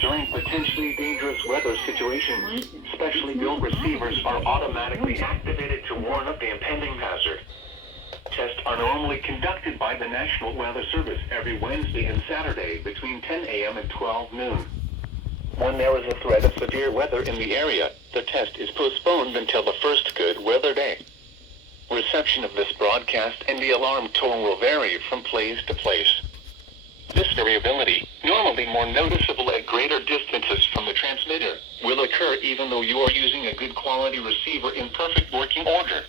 During potentially dangerous weather situations, specially built receivers are automatically activated to warn of the impending hazard. Tests are normally conducted by the National Weather Service every Wednesday and Saturday between 10 a.m. and 12 noon. When there is a threat of severe weather in the area, the test is postponed until the first good weather day. Reception of this broadcast and the alarm tone will vary from place to place. This variability, normally more noticeable at greater distances from the transmitter, will occur even though you are using a good quality receiver in perfect working order.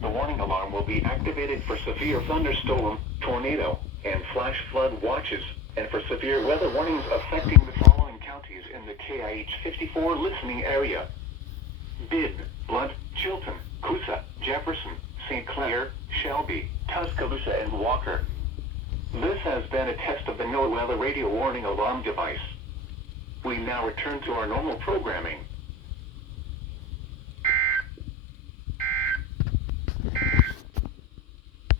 The warning alarm will be activated for severe thunderstorm, tornado, and flash flood watches, and for severe weather warnings affecting the following counties in the KIH 54 listening area: Bibb, Blunt, Chilton, Coosa, Jefferson, St. Clair, Shelby, Tuscaloosa, and Walker. This has been a test of the NOAA Weather Radio Warning Alarm device. We now return to our normal programming.